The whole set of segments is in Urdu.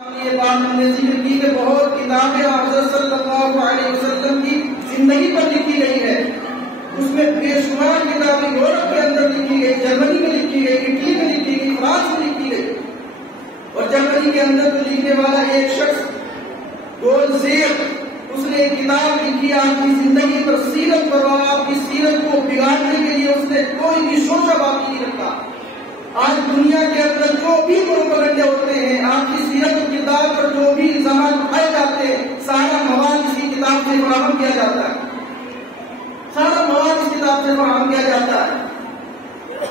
یہ بات ہم نے ذکر کی کہ بہت کتابیں حضرت صلی اللہ علیہ وسلم کی زندگی پر لکھی گئی ہے. اس میں بے شمار کتابیں یورپ کے اندر لکھی گئی، جرمنی میں لکھی گئی، اٹلی میں لکھی گئی، فرانس میں لکھی گئی. اور جرمنی کے اندر تو لکھنے والا ایک شخص گولزیف، اس نے ایک کتاب لکھی آپ کی زندگی پر، سیرت پر، اور آپ کی سیرت کو بگاڑنے کے لیے اس نے کوئی بھی شوشہ باقی نہیں رکھا. آج دنیا کے اندر جو بھی پروپیگنڈے ہوتے ہیں، آپ کی سیرت و کتاب پر جو بھی الزامات اٹھائے جاتے ہیں، سارا مواد اسی کتاب سے فراہم کیا جاتا ہے. سارا مواد اس کتاب سے فراہم کیا جاتا ہے.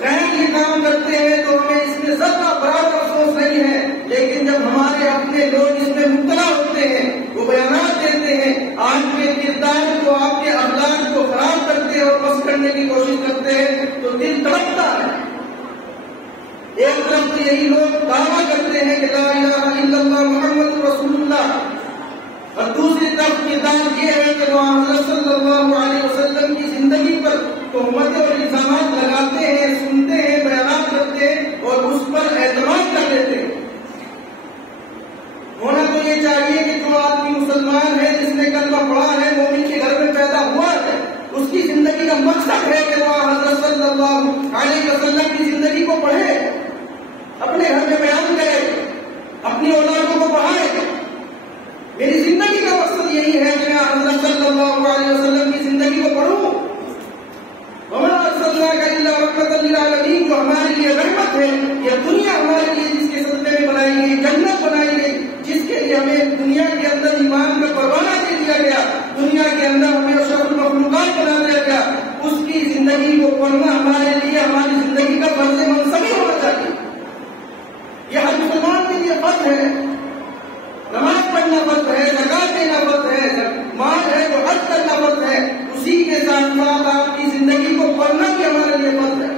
غیر یہ کام کرتے ہیں تو ہمیں اس میں ذرا برابر افسوس نہیں ہے، لیکن جب ہمارے اپنے لوگ اس میں مبتلا ہوتے ہیں، وہ بیانات دیتے ہیں، آج کے کردار کو، آپ کے اخلاق کو خراب کرتے ہیں اور پس کرنے کی کوشش کرتے ہیں، تو دل تڑپتا ہے. ایک طرف تو یہی لوگ دعویٰ کرتے ہیں کہ لا الہ الا اللہ محمد رسول اللہ، اور دوسری طرف کردار یہ ہے کہ وہ حضرت صلی اللہ علیہ وسلم کی زندگی پر تہمتیں اور الزامات لگاتے ہیں، سنتے ہیں، بیانات کرتے ہیں اور اس پر اعتماد کر لیتے ہیں. ہونا تو یہ چاہیے کہ جو آدمی مسلمان ہے، جس نے کلمہ پڑھا ہے، مومن کے گھر میں پیدا ہوا ہے، اس کی زندگی کا مقصد ہے کہ وہ حضرت صلی اللہ علیہ وسلم کی زندگی کو پڑھے، اپنے گھر میں بیان کرے، اپنی اولادوں کو پڑھائے. میری زندگی کا مقصد یہی ہے کہ میں حضرت صلی اللہ علیہ وسلم کی زندگی کو پڑھوں. وما ارسلناک الا رحمۃ للعالمین، جو ہمارے لیے رحمت ہے، یہ دنیا ہمارے لیے جس کے صدقے میں بنائی گئی، جنت بنائی گئی، جس کے لیے ہمیں دنیا کے اندر ایمان کا پروانہ دے دیا گیا، دنیا کے اندر ہمیں اشرف المخلوقات بنا دیا گیا، اس کی زندگی کو پڑھنا ہمارے لیے ہماری زندگی کا فرض منصبی ہونا چاہیے. یہ ہر مسلمان کے لیے فرض ہے. نماز پڑھنا فرض ہے، زکات دینا فرض ہے، مال ہے تو حج کرنا فرض ہے. اسی کے ساتھ ساتھ آپ کی زندگی کو پڑھنا بھی ہمارے لیے فرض ہے.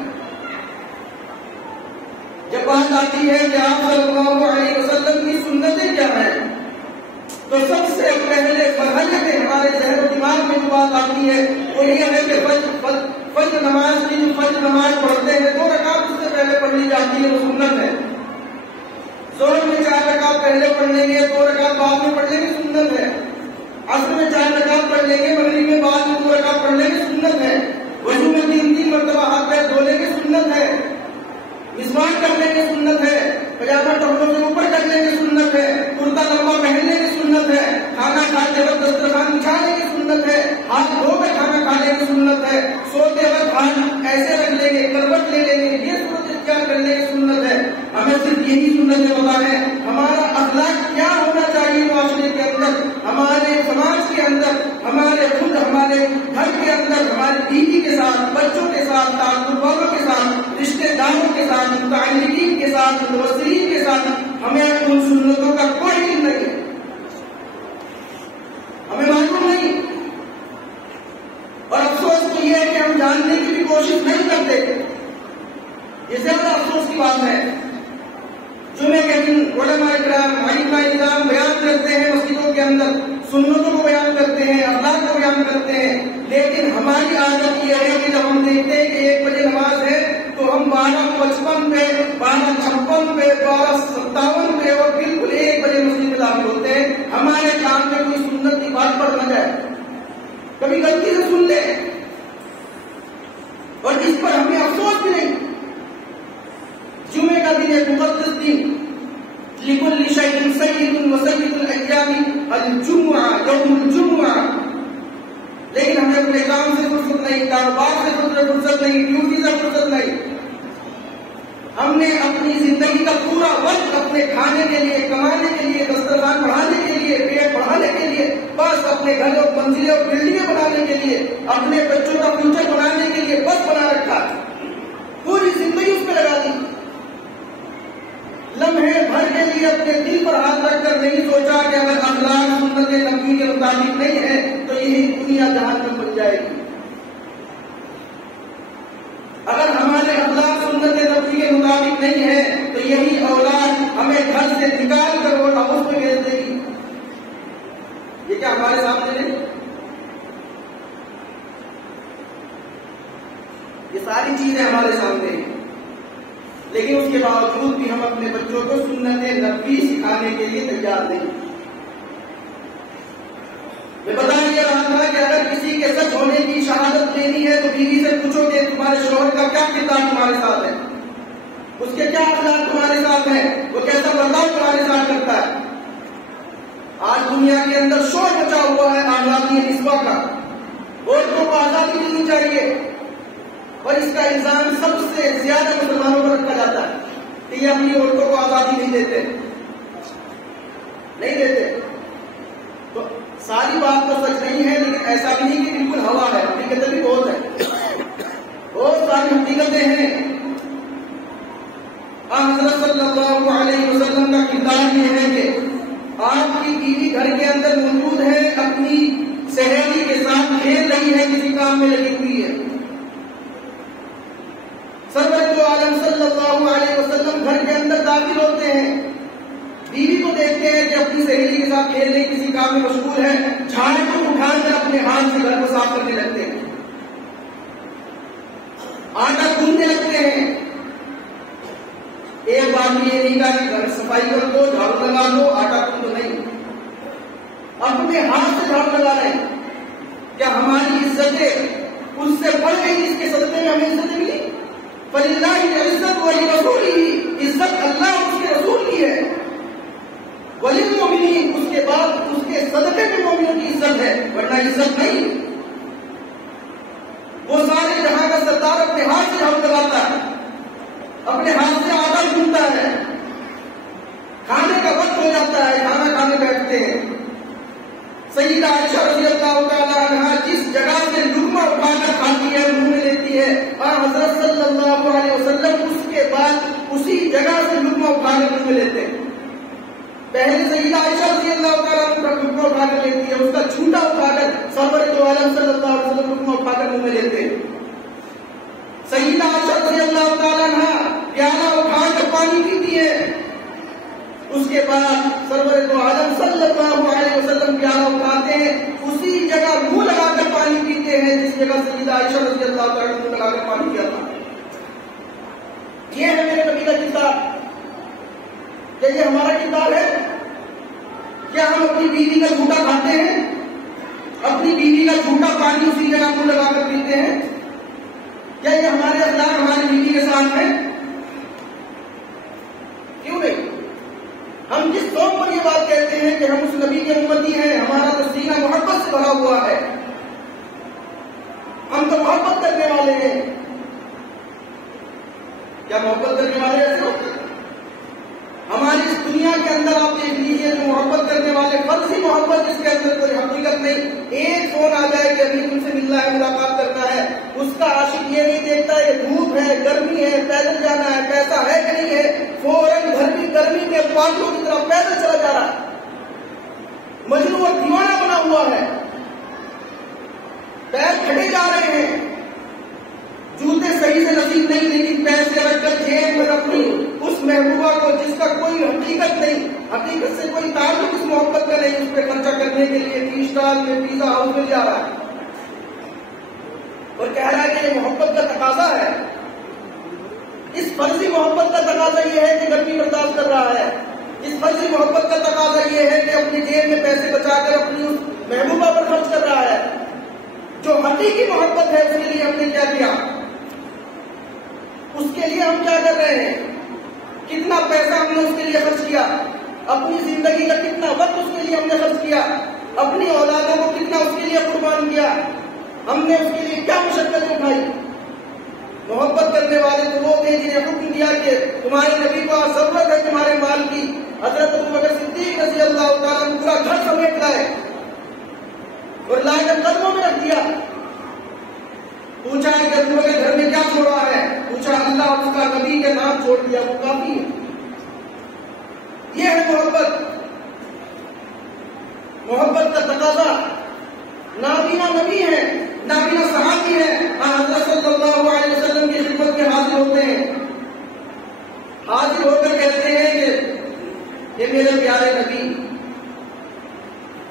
جب بات آتی ہے کہ آپ صلی اللہ علیہ وسلم کی سنتیں کیا ہیں، تو سب سے پہلے مرحلے میں ہمارے ذہن و دماغ میں جو بات آتی ہے وہ یہ ہے کہ فجر نماز کی جو فجر نماز پڑھتے ہیں 2 رکعت اس سے پہلے پڑھنی جاتی ہے، وہ سنت ہے. ظہر میں 4 رکعت پہلے پڑھ لیں گے، 2 رکعت بعد میں پڑھ لیں گے، سنت ہے. عصر میں 4 رکعت پڑھ لیں گے، مغرب میں بعد میں 2 رکعت پڑھ لیں گے، سنت ہے. وضو میں 3 مرتبہ ہاتھ پیر دھو لیں گے، سنت ہے. مسواک کر لیں گے، سنت ہے. پجامہ ٹخنوں سے اوپر کر لیں گے، سنت ہے. کرتا لمبا پہن لیں گے، سنت ہے. کھانا کھاتے وقت دسترخوان بچھا لیں گے، سنت ہے. ہاتھ دھو کر کھانا کھا لیں گے، سنت ہے. سوتے وقت ہاتھ ایسے رکھ لیں گے، کروٹ لے لیں گے، یہ صورت اختیار کر لیں گے، سنت ہے. ہمیں صرف یہی سنتیں پتہ ہے. ہمارا اخلاق کیا ہونا چاہیے معاشرے کے اندر، ہمارے سماج کے اندر، ہمارے خود ہمارے گھر کے اندر، ہماری بیوی کے ساتھ، بچوں کے ساتھ، تعلق والوں کے ساتھ، رشتے داروں کے ساتھ، متعلقین کے ساتھ، متوسلین کے ساتھ، ہمیں ان سنتوں کا کوئی علم نہیں ہے، ہمیں معلوم نہیں. اور افسوس تو یہ ہے کہ ہم جاننے کی بھی کوشش نہیں کرتے. یہ زیادہ افسوس کی بات ہے. جمعے کے دن علماء کرام، ائمہ کرام بیان کرتے ہیں مسجدوں کے اندر، سنتوں کو بیان کرتے ہیں، اخلاق کو بیان کرتے ہیں، لیکن ہماری عادت یہ ہے کہ جب ہم دیکھتے ہیں کہ 1 بجے نماز ہے تو ہم 12:55 پہ، 12:56 پہ، 12:57 پہ اور بالکل 1 بجے مسجد میں داخل ہوتے ہیں. ہمارے کام میں کوئی سنت کی بات پڑ نہ جائے، کبھی غلطی سے سن لے، اور اس پر ہمیں افسوس بھی نہیں. جمعے کا دن ایک مقدس دن، لکل شیء سید وسید الایام الجمعہ، یوم الجمعہ، لیکن ہمیں اپنے کام سے فرصت نہیں، کاروبار سے فرصت نہیں، ڈیوٹی سے فرصت نہیں. ہم نے اپنی زندگی کا پورا وقت اپنے کھانے کے لیے، کمانے کے لیے، دسترخوان بڑھانے کے لیے، پیٹ بڑھانے کے لیے، بس اپنے گھر اور منزلیں اور بلڈنگیں بنانے کے لیے، اپنے بچوں کا فیوچر بنانے کے لیے بس بنا رکھا. پوری زندگی اس پہ لگا دی. لمحے بھر کے لیے اپنے دل پر ہاتھ رکھ کر نہیں سوچا کہ اگر اخلاق سنت نبوی کے مطابق نہیں ہے تو یہی دنیا جہنم بن جائے گی. اگر ہمارے اخلاق سنت نبوی کے مطابق نہیں ہے تو یہی اولاد ہمیں گھر سے نکال کر وہ ہاؤس میں بھیج دے گی. یہ کیا ہمارے سامنے ہے؟ یہ ساری چیزیں ہمارے سامنے ہیں. لیکن اس کے باوجود بھی ہم اپنے بچوں کو سنت نبوی سکھانے کے لیے تیار نہیں۔ میں بتا دیا رہا تھا کہ اگر کسی کے سچ ہونے کی شہادت لینی ہے تو بیوی سے پوچھو کہ تمہارے شوہر کا کیا کردار تمہارے ساتھ ہے، اس کے کیا اخلاق تمہارے ساتھ ہے، وہ کیسا برتاؤ تمہارے ساتھ کرتا ہے۔ آج دنیا کے اندر شور مچا ہوا ہے آزادی نسواں کا، عورتوں کو آزادی ملنی چاہیے، اور اس کا الزام سب سے زیادہ مسلمانوں پر رکھا جاتا ہے کہ یہ اپنی عورتوں کو آزادی نہیں دیتے۔ تو ساری بات تو سچ نہیں ہے، لیکن ایسا بھی نہیں کہ بالکل ہوا ہے، حقیقتیں بھی بہت ہے، بہت ساری حقیقتیں ہیں۔ حضرت صلی اللہ علیہ وسلم کا کردار یہ ہے کہ آپ کی بیوی گھر کے اندر موجود ہے، اپنی سہیلی کے ساتھ کھیل رہی ہے، کسی کام میں لگی ہوئی ہے۔ سرور دو عالم صلی اللہ علیہ وسلم گھر کے اندر داخل ہوتے ہیں، بیوی کو دیکھتے ہیں کہ اپنی سہیلی کے ساتھ کھیل رہی، کسی کام میں مشغول ہے، جھاڑو کو اٹھا کر اپنے ہاتھ سے گھر کو صاف کرنے لگتے ہیں، آٹا گوندنے لگتے ہیں۔ ایک بار بھی یہ نہیں کہا کہ گھر صفائی کر دو، جھاڑو لگا دو، آٹا گوندو نہیں، اپنے ہاتھ سے جھاڑو لگا رہے ہیں۔ کیا ہماری عزتیں اس سے بڑھ گئی جس کے صدقے میں ہمیں عزتیں ملی؟ فَلِلَّهِ الْعِزَّةُ وَلِرَسُولِهِ، عزت اللہ اور اس کے رسول کی ہے، وَلِلْمُؤْمِنِينَ، اس کے بعد اس کے صدقے میں مومنوں کی عزت ہے، ورنہ عزت نہیں۔ وہ سارے جہاں کا سردار اپنے ہاتھ سے جھاڑو لگاتا ہے، اپنے ہاتھ سے آٹا گوندتا ہے، کھانے کا وقت ہو جاتا ہے، کھانا کھانے بیٹھتے ہیں، سیدہ عائشہ رضی اللہ تعالیٰ عنہا جس جگہ سے لقمہ اٹھا کر کھاتی ہے، منہ میں لیتی ہے، اور حضرت صلی اللہ علیہ وسلم اس کے بعد اسی جگہ سے لقمہ اٹھا کر منہ میں لیتے ہیں۔ پہلے سیدہ عائشہ رضی اللہ تعالیٰ عنہ لقمہ اٹھا کر لیتی ہے، اس کا چھوٹا اٹھا کر سرور دو عالم صلی اللہ علیہ وسلم لقمہ اٹھا کر منہ میں لیتے ہیں۔ سیدہ عائشہ رضی اللہ تعالیٰ عنہ پیالہ اٹھا کر پانی پیتی ہے، اس کے بعد سرور دو عالم صلی اللہ علیہ وسلم پیالہ اٹھاتے ہیں، اسی جگہ منہ لگا کر پانی پیتے ہیں جس جگہ سیدہ عائشہ رضی اللہ تعالیٰ عنہ منہ لگا کر پانی پیا تھا۔ یہ ہے میرے نبی کا کردار۔ کیا یہ ہمارا کردار ہے؟ کیا ہم اپنی بیوی کا جھوٹا کھاتے ہیں، اپنی بیوی کا جھوٹا پانی اسی جگہ منہ لگا کر پیتے ہیں؟ کیا یہ ہمارے اخلاق ہماری بیوی کے ساتھ ہے؟ کیوں نہیں؟ ہم جس قوم پر یہ بات کہتے ہیں کہ ہم اس نبی کے امتی ہیں، ہمارا تو سینہ محبت سے بھرا ہوا ہے، ہم تو محبت کرنے والے ہیں۔ کیا محبت کرنے والے ایسے ہوتے ہیں؟ ہماری اس دنیا کے اندر آپ دیکھ لیجیے جو محبت کرنے والے، فرضی محبت جس کے اندر کوئی حقیقت نہیں، ایک فون آ جائے کہ ابھی تم سے ملنا ہے، ملاقات کرنا ہے، اس کا عاشق یہ نہیں دیکھتا یہ دھوپ ہے، گرمی ہے، پیدل جانا ہے، پیسہ ہے کہ نہیں ہے، فوراً گرمی میں پانچوں کی طرف پیدل چلا جا رہا ہے، مجنون اور دیوانہ بنا ہوا ہے، پیر پھٹے جا رہے ہیں، جوتے صحیح سے نصیب نہیں، لیکن پیسے رکھ کر جیب میں اپنی اس محبوبہ کو جس کا کوئی حقیقت نہیں، حقیقت سے کوئی تعلق اس محبت کا نہیں، اس پہ خرچہ کرنے کے لیے ٹی اسٹال میں، پیزا ہاؤس میں جا رہا ہے اور کہہ رہا ہے کہ یہ محبت کا تقاضا ہے۔ اس فرضی محبت کا تقاضا یہ ہے کہ گرمی برداشت کر رہا ہے، اس فرضی محبت کا تقاضا یہ ہے کہ اپنی جیب میں پیسے بچا کر اپنی اس محبوبہ پر خرچ کر رہا ہے۔ جو حقیقی محبت ہے اس کے لیے ہم نے کیا کیا، اس کے لیے ہم کیا کر رہے ہیں، کتنا پیسہ ہم نے اس کے لیے خرچ کیا، اپنی زندگی کا کتنا وقت اس کے لیے ہم نے خرچ کیا، اپنی اولادوں کو کتنا اس کے لیے قربان کیا، ہم نے اس کے لیے کیا مشقت اٹھائی۔ محبت کرنے والے تو وہ تھے جنہیں حکم دیا کہ تمہارے نبی کو ضرورت ہے تمہارے مال کی، حضرت ابوبکر صدیق رضی اللہ تعالیٰ نے پورا گھر سمیٹ لائے اور لا کر قدموں میں رکھ دیا۔ پوچھا کہ ابوبکر گھر میں کیا چھوڑا ہے، پوچھا اللہ اور اس کا نبی کے نام چھوڑ دیا، وہ کافی ہے۔ یہ ہے محبت، محبت کا تقاضا۔ نابینا نبی ہے، نابینا صحابی ہے، حضرت صلی اللہ علیہ وسلم کی خدمت میں حاضر ہوتے ہیں، حاضر ہو کر کہتے ہیں کہ یہ میرے پیارے نبی،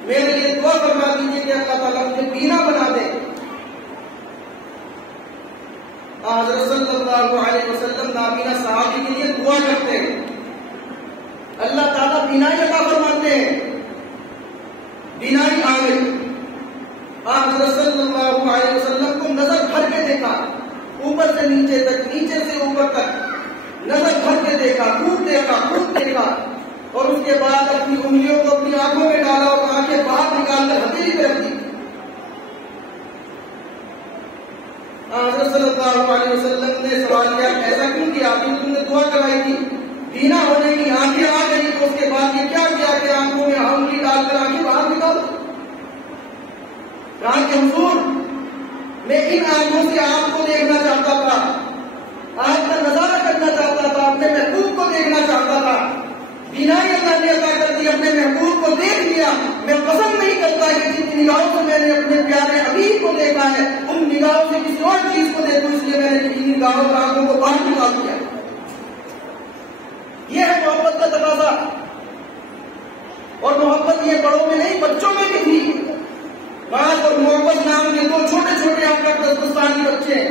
میرے لیے دعا فرما دیجیے کہ اللہ تعالیٰ مجھے بینا بنا دے۔ حضرت صلی اللہ علیہ وسلم نابینا صحابی کے لیے دعا کرتے ہیں، اللہ تعالیٰ بینائی عطا فرماتے ہیں، بینائی آ گئی۔ حضرت صلی اللہ علیہ وسلم کو نظر بھر کے دیکھا، اوپر سے نیچے تک، نیچے سے اوپر تک نظر بھر کے دیکھا، خوب دیکھا، خوب دیکھا، اور اس کے بعد اپنی انگلیوں کو اپنی آنکھوں میں ڈالا اور آنکھیں باہر نکال کر ہتھیلی پہ رکھ دی۔ حضرت صلی اللہ علیہ وسلم نے سوال کیا ایسا کیوں کیا؟ تم نے دعا کرائی تھی، بینا ہونے کی آنکھیں آ گئی، تو اس کے بعد یہ کیا کیا کہ آنکھوں میں انگلی ڈال کر آنکھیں باہر نکالو؟ کہا کہ حضور میں ان آنکھوں سے آپ کو دیکھنا چاہتا تھا، آپ کا نظارہ کرنا چاہتا تھا، اپنے محبوب کو دیکھنا چاہتا تھا، بینائی اللہ نے عطا کر دی، اپنے محبوب کو دیکھ لیا۔ میں قسم نہیں کرتا کہ جن نگاہوں سے میں نے اپنے پیارے حبیب کو دیکھا ہے ان نگاہوں سے کسی اور چیز کو دیکھوں، اس لیے میں نے ان نگاہوں اور آنکھوں کو باہر نکال دیا۔ یہ ہے محبت کا تقاضا، اور محبت یہ بڑوں میں نہیں بچوں میں بھی تھی۔ معاذ اور محبت نام کے دو چھوٹے چھوٹے آپ کا 10 سال کے بچے ہیں،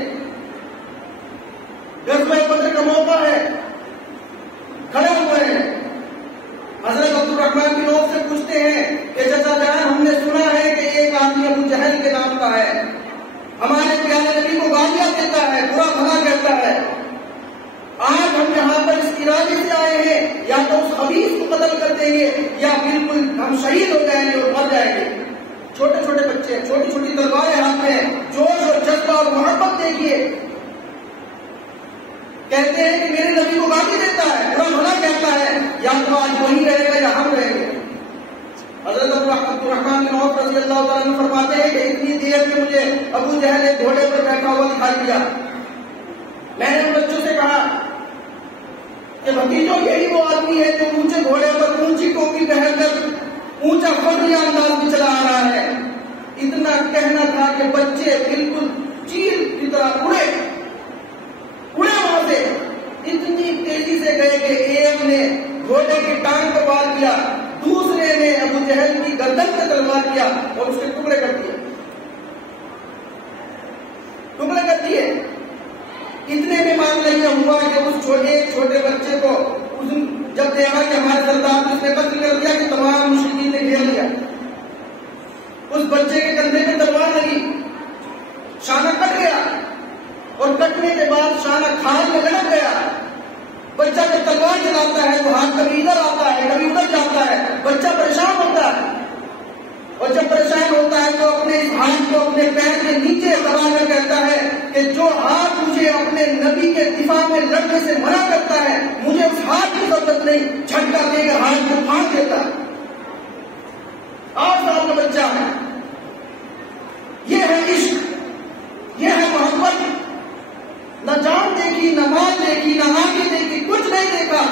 غزوہ بدر کا موقع ہے، کھڑے ہوئے ہیں، حضرت عبد الرحمن بن عوف سے پوچھتے ہیں کہ چچا جان ہم نے سنا ہے کہ ایک آدمی ابو جہل کے نام کا ہے، ہمارے پیارے نبی کو گالیاں دیتا ہے، برا بھلا کہتا ہے، آج ہم یہاں پر اس ارادے سے آئے ہیں یا تو اس خبیث کو قتل کر دیں گے یا بالکل ہم شہید ہو جائیں گے اور مر جائیں گے۔ چھوٹے چھوٹے بچے ہیں، چھوٹی چھوٹی تلواریں ہاتھ میں، جوش اور جذبہ اور محبت دیکھیے، کہتے ہیں کہ میرے نبی کو گالی دیتا ہے، برا بھلا کہتا ہے، یا تو آج وہی رہے گا یا ہم رہیں گے۔ حضرت عبد الرحمن بن عوف رضی اللہ تعالیٰ عنہ فرماتے ہیں کہ اتنی دیر میں مجھے ابو جہل ایک گھوڑے پر بیٹھا ہوا دکھائی دیا، میں نے ان بچوں سے کہا کہ بھتیجو یہی وہ آدمی ہے جو اونچے گھوڑے پر اونچی ٹوپی پہن کر اونچا فخریہ انداز میں چلا آ رہا ہے۔ اتنا کہنا تھا کہ بچے بالکل چیل کی طرح اڑے وہاں سے، اتنی تیزی سے گئے کہ ایک نے گھوڑے کی ٹانگ کو پار کیا، دوسرے نے ابو جہل کی گردن پہ تلوار کیا اور اس کے ٹکڑے کر دیے، ٹکڑے کر دیے۔ اتنے میں معاملہ یہ ہوا کہ اس چھوٹے بچے کو جب دیکھا کہ ہمارے سردار نے اس نے قتل کر دیا کہ تمام مشرکین نے گھیر لیا، اس بچے کے کندھے پہ تلوار لگی، شانہ کٹ گیا، اور کٹنے کے بعد شانہ کھال میں لگا گیا۔ بچہ جب تلوار چلاتا ہے تو ہاتھ کبھی ادھر آتا ہے کبھی ادھر جاتا ہے، بچہ پریشان ہوتا ہے، اور جب پریشان ہوتا ہے تو اپنے اس ہاتھ کو اپنے پیر کے نیچے دبا کر کہتا ہے کہ جو ہاتھ مجھے اپنے نبی کے دفاع میں لڑنے سے منع کرتا ہے مجھے اس ہاتھ کی ضرورت نہیں، جھٹکا دے کر ہاتھ کو پھاڑ دیتا ہے۔ 8 سال کا بچہ ہے۔ یہ ہے عشق، یہ ہے محبت، نہ جان دیکھی، نہ مال دیکھی، نہ آنکھیں دیکھی، کچھ نہیں دیکھا،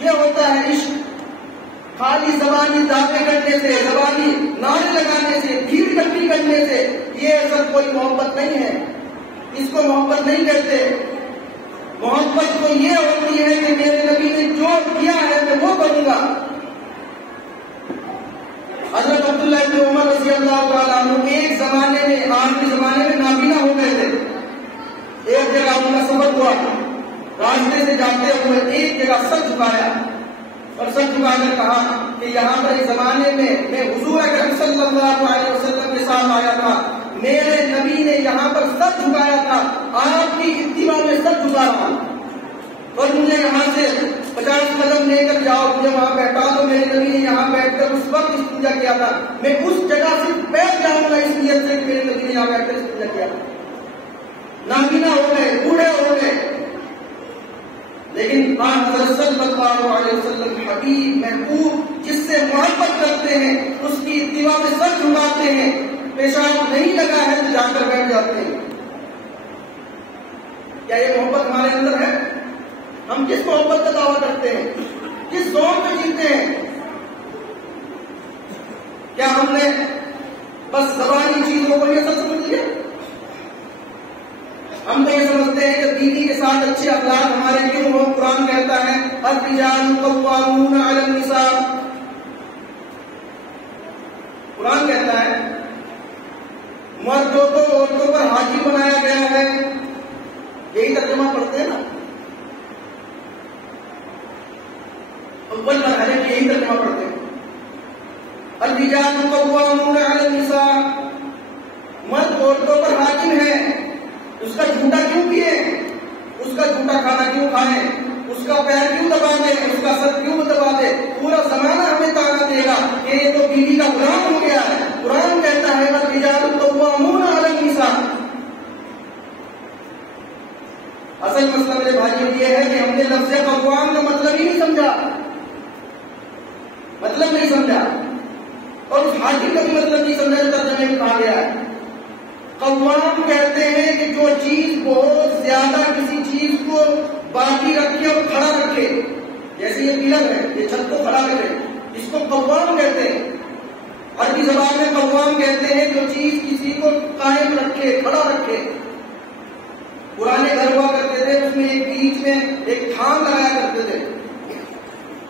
یہ ہوتا ہے عشق۔ خالی زبانی دعوے کرنے سے، زبانی نعرے لگانے سے، بھیڑ اکٹھی کرنے سے یہ سب کوئی محبت نہیں ہے، اس کو محبت نہیں کہتے۔ محبت تو یہ ہوتی ہے کہ میرے نبی نے جو کیا ہے میں وہ کروں گا۔ حضرت عبداللہ بن عمر رضی اللہ تعالیٰ عنہ ایک زمانے میں، آخری زمانے میں نابینا ہو گئے تھے۔ ایک جگہ ان کا سفر ہوا، راستے سے جاتے ہوئے ایک جگہ سر جھکایا اور سر جھکا کر کہا کہ یہاں پر ایک زمانے میں حضور اکرم صلی اللہ علیہ وسلم کے ساتھ آیا تھا، میرے نبی نے یہاں پر سر جھکایا تھا، آپ کی اتباع میں سر جھکا رہا ہوں، اور مجھے یہاں سے 50 قدم لے کر جاؤ، مجھے وہاں بیٹھا تو میرے نبی نے یہاں بیٹھ کر اس وقت استنجا کیا تھا، میں اس جگہ سے بیٹھ جاؤں گا اس نیت سے کہ میرے نبی نے یہاں بیٹھ کر استنجا کیا تھا۔ نابینا ہو گئے، بوڑھے ہو گئے، لیکن حضرت صلی اللہ علیہ وسلم حبیب محبوب جس سے محبت کرتے ہیں اس کی اتباع میں سر جھکاتے ہیں، پیشاب نہیں لگا ہے تو جا کر بیٹھ جاتے ہیں۔ کیا یہ محبت ہمارے اندر ہے؟ ہم کس محبت کا دعویٰ کرتے ہیں؟ کس زون میں جیتے ہیں؟ کیا ہم نے بس زبانی چیزوں کو یہ سب سمجھ لیا؟ ہم تو یہ سمجھتے ہیں کہ بیوی کے ساتھ اچھے اخلاق ہمارے کیوں ہو؟ قرآن کہتا ہے الرجال قوامون علی النساء، قرآن کہتا ہے مردوں کو عورتوں پر حاجی بنایا گیا ہے. یہی ترجمہ پڑھتے ہیں نا, اول مرحلے میں یہی ترجمہ پڑھتے ہیں. الرجال قوامون علی النساء, مرد عورتوں پر حاکم ہے. اس کا جھوٹا کیوں پیے, اس کا جھوٹا کھانا کیوں کھائیں, اس کا پیر کیوں دبا دے, اس کا سر کیوں دبا دے. پورا زمانہ ہمیں طاقت دے گا کہ یہ تو بیوی کا غلام ہو گیا ہے. قرآن کہتا ہے الرجال قوامون علی النساء. اصل مسئلہ میرے بھائیوں یہ ہے کہ ہم نے لفظ قوام کا مطلب ہی نہیں سمجھا, مطلب نہیں سمجھا, اور اس حاکم کا بھی مطلب نہیں سمجھا جو ترجمے میں کہا گیا ہے. قوام کہتے ہیں کہ جو چیز بہت زیادہ کسی چیز کو باقی رکھے اور کھڑا رکھے, جیسے یہ پلر ہے, یہ چھت کو کھڑا کرے, اس کو قوام کہتے ہیں. عربی زبان میں قوام کہتے ہیں جو چیز کسی کو قائم رکھے, کھڑا رکھے. پرانے گھر ہوا کرتے تھے, اس میں ایک بیچ میں ایک تھان لگایا کرتے تھے.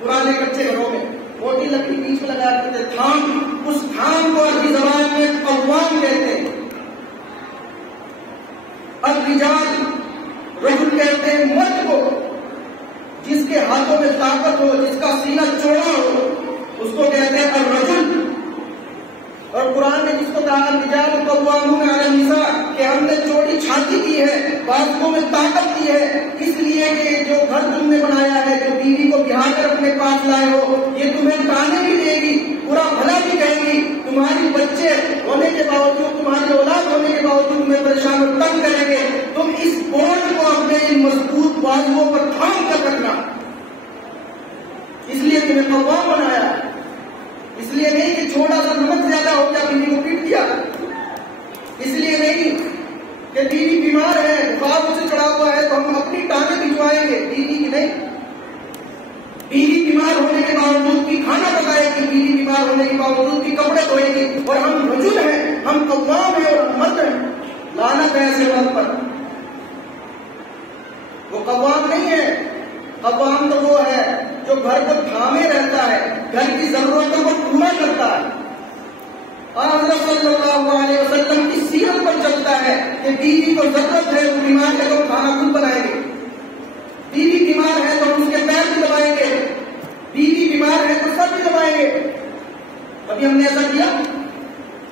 پرانے کچے گھروں میں موٹی لکڑی بیچ میں لگایا کرتے تھے, تھان. اس تھان کو عربی زبان میں قوام کہتے ہیں. الرجال, رجل کہتے ہیں مرد کو جس کے ہاتھوں میں طاقت ہو, جس کا سینہ چوڑا ہو, اس کو کہتے ہیں الرجل. اور قرآن نے جس کو کہا الرجال قوامون علی النساء کہ ہم نے چوڑی چھاتی کی ہے, بازوؤں میں طاقت دی ہے, اس لیے کہ جو گھر تم نے بنایا ہے, جو بیوی کو بہا کر اپنے پاس لائے ہو, یہ تمہیں تانے بھی دے گی, برا بھلا بھی کہے گی. تمہاری بچے ہونے کے باوجود, تمہاری اولاد ہونے کے باوجود تمہیں پریشان اور تنگ کریں گے. تم اس بوجھ کو اپنے مضبوط بازوؤں پر تھام کر رکھنا. اس لیے تمہیں قوام بنایا, اس لیے نہیں کہ چھوٹا سا نمک زیادہ ہو گیا بیوی کو پیٹ دیا, اس لیے نہیں کہ بیوی بیمار ہے, بخار اسے چڑھا ہوا ہے تو ہم اپنی ٹانگیں بھجوائیں گے. بیوی کی نہیں, بیوی بیمار ہونے کے باوجود بھی کھانا پکائے گی, بیوی بیمار ہونے کے باوجود بھی کپڑے دھوئے گی. اور ہم رجل ہیں, ہم قوام ہیں اور مرد ہیں. لعنت ہے ایسے مرد پر. وہ قوام نہیں ہے. قوام تو وہ ہے جو گھر کو تھامے رہتا ہے, گھر کی ضرورتوں کو پورا کرتا ہے. حضرت صلی اللہ علیہ وسلم کی سیرت پر چلتا ہے کہ بیوی کو ضرورت ہے, وہ بیمار ہے تو کھانا خود بنائیں گے. بیوی بیمار ہے تو اس کے پیر بھی دبائیں گے, بیوی بیمار ہے تو سب بھی دبائیں گے. ابھی ہم نے ایسا کیا.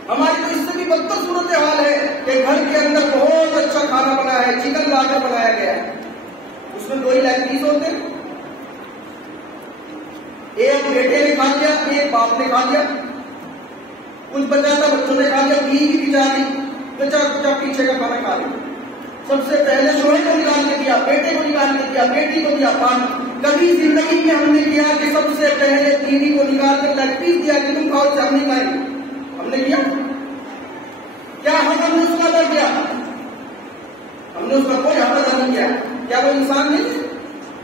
ہماری تو اس سے بھی بدتر صورت حال ہے کہ گھر کے اندر بہت اچھا کھانا بنا ہے, چکن لا کر بنایا گیا ہے, اس میں 2 ہی لیگ پیس ہوتے ہیں. ایک بیٹے نے کھا لیا, ایک باپ نے کھا لیا, کچھ بچا تھا بچوں نے کھا لیا, بیوی بھی بیچاری بچا پیچھے کا کھانا کھا لیا. سب سے پہلے شوہر کو نکال کے دیا, بیٹے کو نکال کے دیا, بیٹی کو دیا پانی. کبھی زندگی میں ہم نے کیا کہ سب سے پہلے بیوی کو نکال کے لیگ پیس دیا کہ تم کھاؤ, سے ہم نہیں کھائیں گے. ہم نے کیا کیا حق ہم نے اس کا ادا کیا؟ ہم نے اس کا کوئی حق ادا نہیں کیا. کیا وہ انسان نہیں؟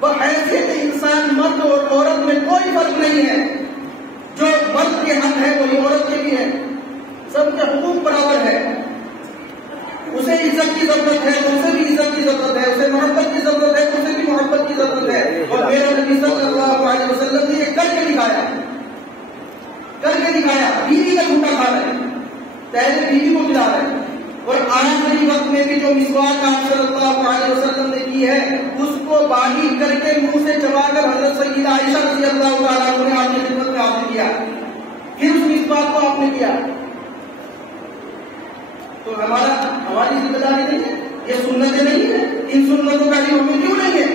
بحیثیت انسان مرد اور عورت میں کوئی فرق نہیں ہے. جو مرد کے حق ہے وہی عورت کے بھی ہے. سب کے حقوق برابر ہے. اسے عزت کی ضرورت ہے تو اسے بھی عزت کی ضرورت ہے, اسے محبت کی ضرورت ہے تو اسے بھی محبت کی ضرورت ہے. اور میرے نبی صلی اللہ علیہ وسلم نے یہ کر کے دکھایا, کر کے دکھایا. بیوی کا جھوٹا کھا رہے ہیں, پہلے بیوی کو کھلا رہے ہیں, اور آخری وقت میں بھی جو مسواک آپ صلی اللہ علیہ وسلم نے کی ہے اس کو باریک کر کے منہ سے چبا کر حضرت سیدہ عائشہ رضی اللہ تعالیٰ عنہا نے آپ کی خدمت میں حاضر کیا. پھر اس مسواک کو آپ نے کیا. تو ہماری ذمہ داری نہیں ہے, یہ سنتیں نہیں ہے. ان سنتوں کا علم ہمیں کیوں نہیں ہے؟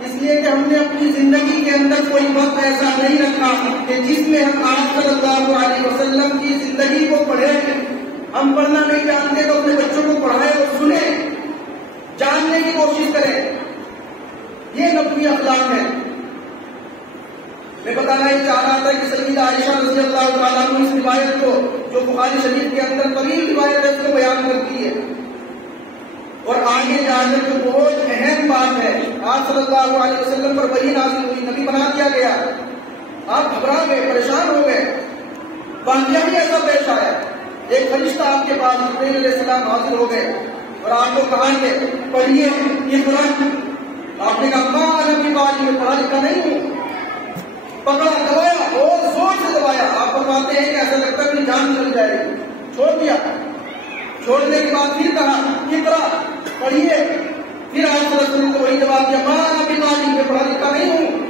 اس لیے کہ ہم نے اپنی زندگی کے اندر کوئی وقت ایسا نہیں رکھا کہ جس میں ہم آپ صلی اللہ علیہ وسلم کی زندگی کو پڑھیں. ہم پڑھنا نہیں جانتے تو اپنے بچوں کو پڑھائیں اور سنیں, جاننے کی کوشش کریں. یہ نبوی اخلاق ہے. میں بتانا یہ چاہ رہا تھا کہ سیدہ عائشہ رضی اللہ تعالیٰ عنہ اس روایت کو جو بخاری شریف کے اندر طویل روایت ہے اس کو بیان کرتی ہے, اور آگے جا کر جو بہت اہم بات ہے. آپ صلی اللہ علیہ وسلم پر وحی نازل ہوئی, نبی بنا دیا گیا, آپ گھبرا گئے, پریشان ہو گئے. واقعہ بھی ایسا پیش آیا, ایک فرشتہ آپ کے پاس جبرائیل علیہ السلام حاضر ہو گئے اور آپ کو کہا کہ پڑھیے یہ قرآن. آپ نے کہا ماں نبی بات میں پڑھا لکھا نہیں ہوں. پکڑا, دبایا, اور زور سے دبایا. آپ فرماتے ہیں کہ ایسا لگتا ہے کہ جان نکل جائے گی. چھوڑ دیا. چھوڑنے کے بعد پھر کہا اقرا پڑھیے. پھر آپ رسول کو وہی جواب دیا ما انا بقاری، میں پڑھا لکھا نہیں ہوں.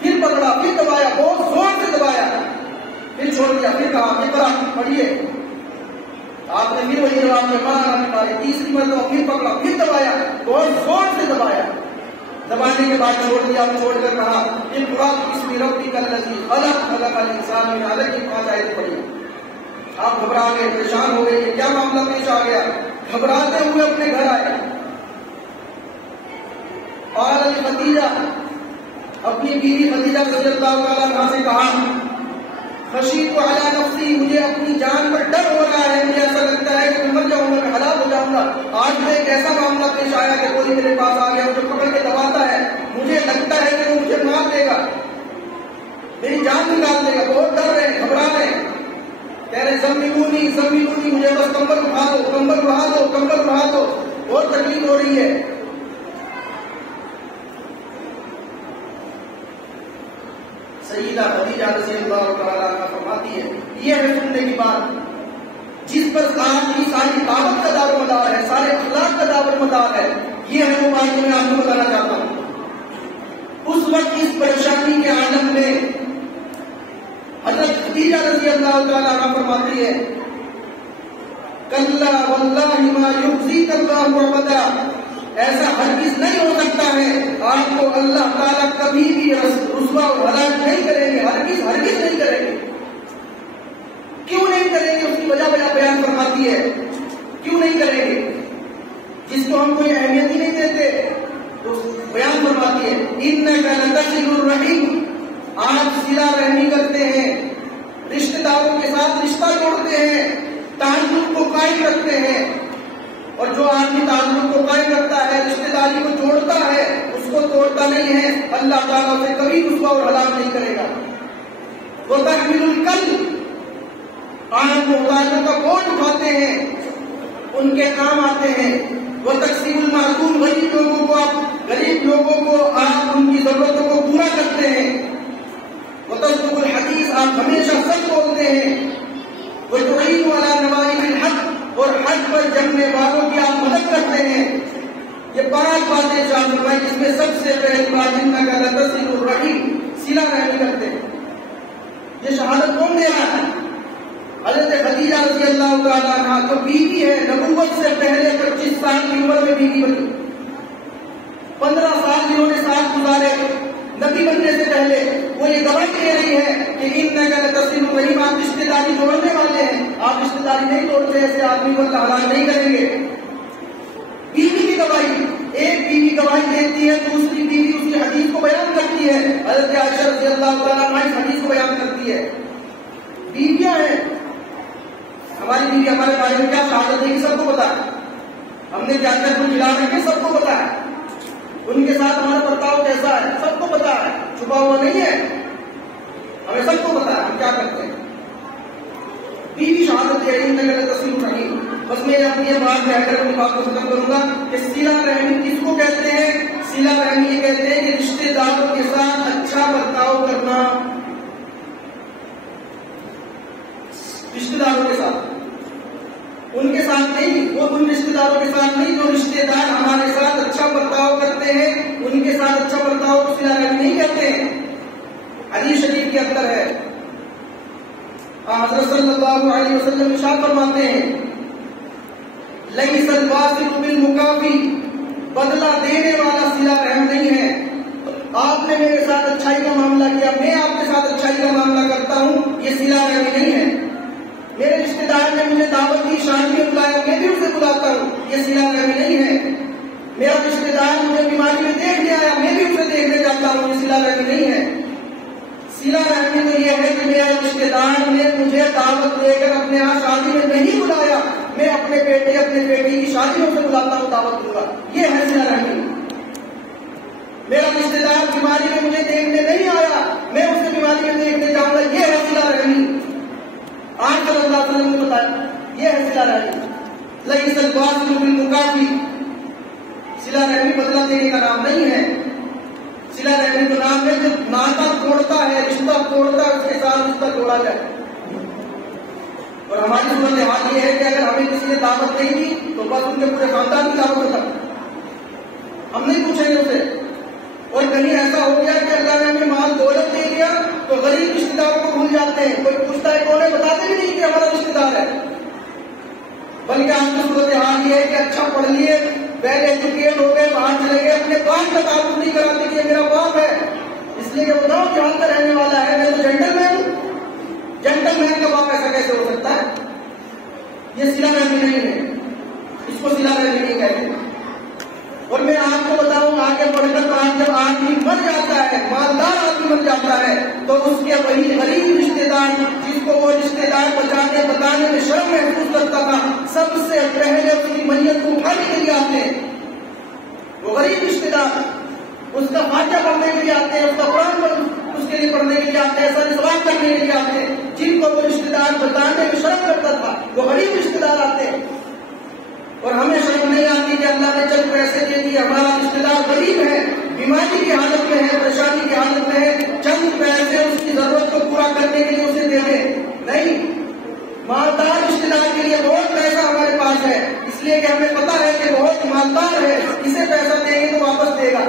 پھر پکڑا، پھر دبایا، بہت زور سے دبایا، پھر چھوڑ دیا. پھر کہا اقرا پڑھیے. آپ نے پھر وہی جواب دیا ما انا بقاری. تیسری مرتبہ پھر پکڑا، پھر دبایا، بہت زور سے دبایا. دبانے کے بعد چھوڑ دیا. چھوڑ کر کہا اقرا بسم ربک الذی خلق خلق الانسان من علق. 5 آیت پڑھی. آپ گھبرا گئے، پریشان ہو گئے کہ کیا معاملہ پیش آ گیا. گھبراتے ہوئے اپنے گھر آئے. قال خدیجہ، اپنی بیوی خدیجہ رضی اللہ تعالیٰ عنہا سے کہا خشیت علی نفسی، مجھے اپنی جان پر ڈر ہو رہا ہے، مجھے ایسا لگتا ہے کہ میں مر جاؤں گا، میں ہلاک ہو جاؤں گا. آج میں ایک ایسا معاملہ پیش آیا کہ کوئی میرے پاس آ گیا، مجھے پکڑ کے دباتا ہے، مجھے لگتا ہے کہ وہ مجھے مار دے گا، میری جان نکال دے گا. بہت ڈر رہے ہیں، گھبرا رہے ہیں. کہہ رہے زملونی زملونی، مجھے بس کمبل اٹھا دو، کمبل اٹھا دو، کمبل اٹھا دو، بہت تکلیف ہو رہی ہے. سیدہ خدیجہ رضی اللہ تعالیٰ عنہا فرماتی ہے یہ ہے سننے کی بات جس پر آپ کی ساری دعوت کا دار و مدار ہے، سارے اخلاق کا دار و مدار ہے. یہ ہے وہ بات جو میں آپ کو بتانا چاہتا ہوں. اس وقت اس پریشانی کے عالم میں حضرت خدیجہ رضی اللہ تعالیٰ عنہا فرماتی ہے کلا واللہ ما یخزیک اللہ ابدا، ایسا ہرگز نہیں ہو سکتا ہے آپ کو اللہ تعالیٰ کبھی بھی رسوا اور ہلاک نہیں کریں گے، ہرگز ہرگز نہیں کریں گے. کیوں نہیں کریں گے؟ اس کی وجہ بیان فرماتی ہے کیوں نہیں کریں گے. جس کو ہم کوئی اہمیت ہی نہیں دیتے تو بیان فرماتی ہے انک لتصل الرحیم، آپ صلہ رحمی کرتے ہیں، رشتہ داروں کے ساتھ رشتہ جوڑتے ہیں، تعلق کو قائم رکھتے ہیں. اور جو آدمی تعلق کو قائم رکھتا ہے، رشتہ داری کو جوڑتا ہے، اس کو توڑتا نہیں ہے، اللہ تعالیٰ اسے کبھی رسوا اور ہلاک نہیں کرے گا. وہ تحمل الکل، آپ محتاجوں کا بوجھ اٹھاتے ہیں، ان کے کام آتے ہیں. وہ تقسیم المعصوم، غریب لوگوں کو آپ ان کی ضرورتوں کو پورا کرتے ہیں. وہ تصدق الحدیث، آپ ہمیشہ سچ بولتے ہیں. وہ تعین علی نوائب الحق، اور حق پر جمنے والوں کی آپ مدد کرتے ہیں. یہ 5 باتیں ارشاد فرمائی، جس میں سب سے پہلی بات انک لتصل الرحیم، صلہ رحمی کرتے ہیں. یہ شہادت کون دے رہا ہے؟ حضرت خدیجہ رضی اللہ تعالیٰ عنہا جو بیوی ہے، نبوت سے پہلے 25 سال کی عمر میں بیوی بنی. 15 سال جنہوں نے ساتھ گزارے نبی بننے سے پہلے، وہ یہ گواہی دے رہی ہے کہ انک لتصل الرحیم، آپ رشتے داری توڑنے والے ہیں، آپ رشتے داری نہیں توڑتے، ایسے آدمی کو اللہ ہلاک نہیں کریں گے. بیوی کی گواہی، ایک بیوی گواہی دیتی ہے، دوسری بیوی اس کی حدیث کو بیان کرتی ہے. حضرت عائشہ رضی اللہ تعالیٰ عنہا اس حدیث کو بیان کرتی ہے. بیویاں ہیں، ہماری بیوی ہمارے بارے میں کیا شہادت دے گی سب کو پتا ہے، ہم نے کیا کیا کچھ کھلا رکھے سب کو پتا ہے، ان کے ساتھ ہمارا برتاؤ کیسا ہے سب کو پتا ہے، چھپا ہوا نہیں ہے، ہمیں سب کو پتا ہے ہم کیا کرتے ہیں. بیوی شہادت دے رہی ہے تصویر نہیں. بس میں اپنی بات میں اگر بات کو ختم کروں گا کہ صلہ رحمی کس کو کہتے ہیں؟ صلہ رحمی یہ کہتے ہیں کہ رشتے داروں کے ساتھ اچھا برتاؤ کرنا. رشتے داروں کے ساتھ، ان کے ساتھ نہیں، وہ ان رشتے داروں کے ساتھ نہیں جو رشتے دار ہمارے ساتھ اچھا برتاؤ کرتے ہیں، ان کے ساتھ اچھا برتاؤ کو صلہ رحمی نہیں کہتے ہیں. حدیث شریف کے اندر ہے، حضرت صلی اللہ علیہ وسلم ارشاد فرماتے ہیں لیس الواصل بالمکافی، بدلہ دینے والا صلہ رحم نہیں ہے. آپ نے میرے ساتھ اچھائی کا معاملہ کیا، میں آپ کے ساتھ اچھائی کا معاملہ کرتا ہوں، یہ صلہ رحمی نہیں ہے. میرے رشتے دار نے مجھے دعوت کی، شادی میں بلایا، میں بھی اسے بلاتا ہوں، یہ صلہ رحمی نہیں ہے. میرا رشتے دار مجھے بیماری میں دیکھنے آیا، میں بھی اسے دیکھنے جاتا ہوں، یہ صلہ رحمی نہیں ہے. صلہ رحمی تو یہ ہے کہ میرا رشتے دار نے مجھے دعوت دے کر اپنے یہاں شادی میں نہیں بلایا، میں اپنے بیٹے اپنے بیٹی کی شادی میں اسے بلاتا ہوں، دعوت دوں گا، یہ ہے صلہ رحمی. میرا رشتے دار بیماری میں مجھے دیکھنے نہیں آیا، میں اسے بیماری میں دیکھنے جاؤں گا، یہ ہے صلہ رحمی. آج صلی اللہ علیہ وسلم نے بتایا یہ ہے صلہ رحمی. لیس الواصل بالمکافی، صلہ رحمی بدلہ دینے کا نام نہیں ہے. صلہ رحمی کا نام ہے جو ناتا توڑتا ہے، رشتہ توڑتا ہے، اس کے ساتھ رشتہ جوڑا جائے. اور ہماری صورت حال یہ ہے کہ اگر ہمیں کسی نے دعوت نہیں دی تو بس ان کے پورے خاندان کی دعوت ہوتا، ہم نہیں پوچھیں گے اسے. اور کہیں ایسا ہو گیا کہ اللہ نے ہمیں مال دولت دے دیا تو غریب رشتے داروں کو بھول جاتے ہیں، کوئی پوچھتا ہے کون ہے، بتاتے بھی نہیں کہ ہمارا رشتے دار ہے. بلکہ آپ کی صورت حال یہ ہے کہ اچھا پڑھ لیے، ویل ایجوکیٹ ہو گئے، باہر چلے گئے، اپنے باپ کا تعارف نہیں کراتے کہ میرا باپ ہے، اس لیے کہ بتاؤ کہ ہم کا رہنے والا ہے، میں تو جنٹل مین ہوں. جنٹل مین کا باپ ایسا کیسے ہو سکتا ہے؟ یہ صلہ رحمی نہیں ہے، اس کو صلہ رحمی نہیں کہتے. اور میں آپ کو بتاؤں آگے بڑھ کر جب آدمی مر جاتا ہے، مالدار آدمی مر جاتا ہے، تو اس کے وہی غریب رشتے دار جس کو وہ رشتے دار بتانے میں شرم محسوس کرتا تھا، سب سے پہلے اس کی میت کو اٹھانے کے لیے آتے ہیں. وہ غریب رشتے دار اس کا فاتحہ پڑھنے کے لیے آتے ہیں، اس کا قرآن اس کے لیے پڑھنے کے لیے آتے ہیں، سر سوال کرنے کے لیے آتے ہیں. جن کو وہ رشتے دار بتانے میں شرم کرتا تھا وہ غریب رشتے دار آتے ہیں. اور ہمیں شرم نہیں آتی کہ اللہ نے چند پیسے دے دیے، ہمارا رشتے دار غریب ہے، بیماری کی حالت میں ہے، پریشانی کی حالت میں ہے، چند پیسے اس کی ضرورت کو پورا کرنے کے لیے اسے دے دیں. نہیں، مالدار رشتے دار کے لیے بہت پیسہ ہمارے پاس ہے، اس لیے کہ ہمیں پتا ہے کہ بہت مالدار ہے، اسے پیسہ دیں گے تو واپس دے گا.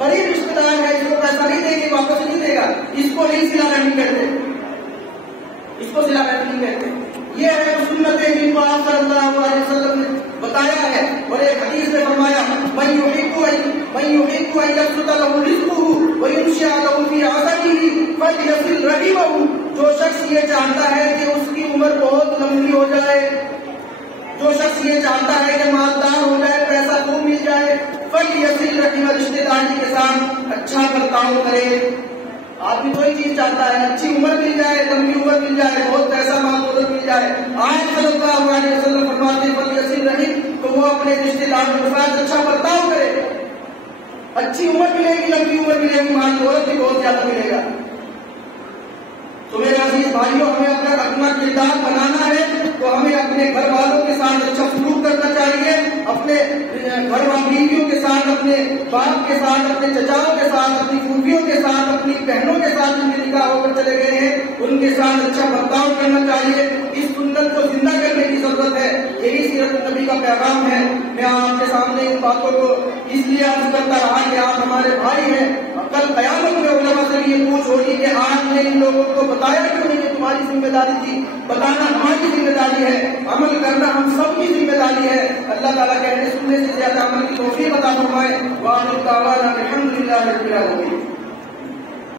غریب رشتے دار ہے، اس کو پیسہ نہیں دیں گے واپس نہیں دے گا، اس کو نہیں صلہ رحمی کہتے، اس کو صلہ رحمی نہیں کہتے. یہ ہے سنت جن کو آپ صلی اللہ علیہ وسلم نے بتایا ہے. اور ایک حدیث میں فرمایا من يحب ان يبسط له رزقه وينشئ له في عسله فليصل رحمه. جو شخص یہ چاہتا ہے کہ اس کی عمر بہت لمبی ہو جائے، جو شخص یہ چاہتا ہے کہ مالدار ہو جائے، پیسہ خوب مل جائے، فليصل رحمه، رشتے داری کے ساتھ اچھا برتاؤ کرے. آدمی کوئی چیز چاہتا ہے، اچھی عمر مل جائے، لمبی عمر مل جائے، بہت پیسہ مال دولت مل جائے. آج صلی اللہ علیہ وسلم فرماتے ہیں فلیصل رحم، تو وہ اپنے رشتے داروں کے ساتھ اچھا برتاؤ کرے. اچھی عمر ملے گی، لمبی عمر ملے گی، مال دولت بھی بہت زیادہ ملے گا. تو میرے عزیز بھائیوں، ہمیں اپنا کردار بنانا ہے تو ہمیں اپنے گھر والوں کے ساتھ اچھا سلوک کرنا چاہیے، اپنے گھر بیویوں کے ساتھ، اپنے باپ کے ساتھ، اپنے چچاؤں کے ساتھ، اپنی پھوپھیوں کے ساتھ، اپنی بہنوں کے ساتھ جن کے نکاح ہو کر چلے گئے ہیں ان کے ساتھ اچھا برتاؤ کرنا چاہیے. اس سنت کو زندہ کرنے کی ضرورت ہے، یہی سیرت النبی کا پیغام ہے. میں آپ کے سامنے ان باتوں کو اس لیے عرض کرتا رہا کہ آپ ہمارے بھائی ہیں. کل قیامت میں علماء سے یہ پوچھ ہوگی کہ آج نے ان لوگوں کو بتایا کیوں نہیں کہ تمہاری ذمہ داری تھی. بتانا ہماری ذمہ داری ہے، عمل کرنا ہم سب کی ذمہ داری ہے. اللہ تعالیٰ کہنے سننے سے زیادہ عمل کی توفیق عطا فرمائے. وآخر دعوانا الحمد للہ رب العالمین.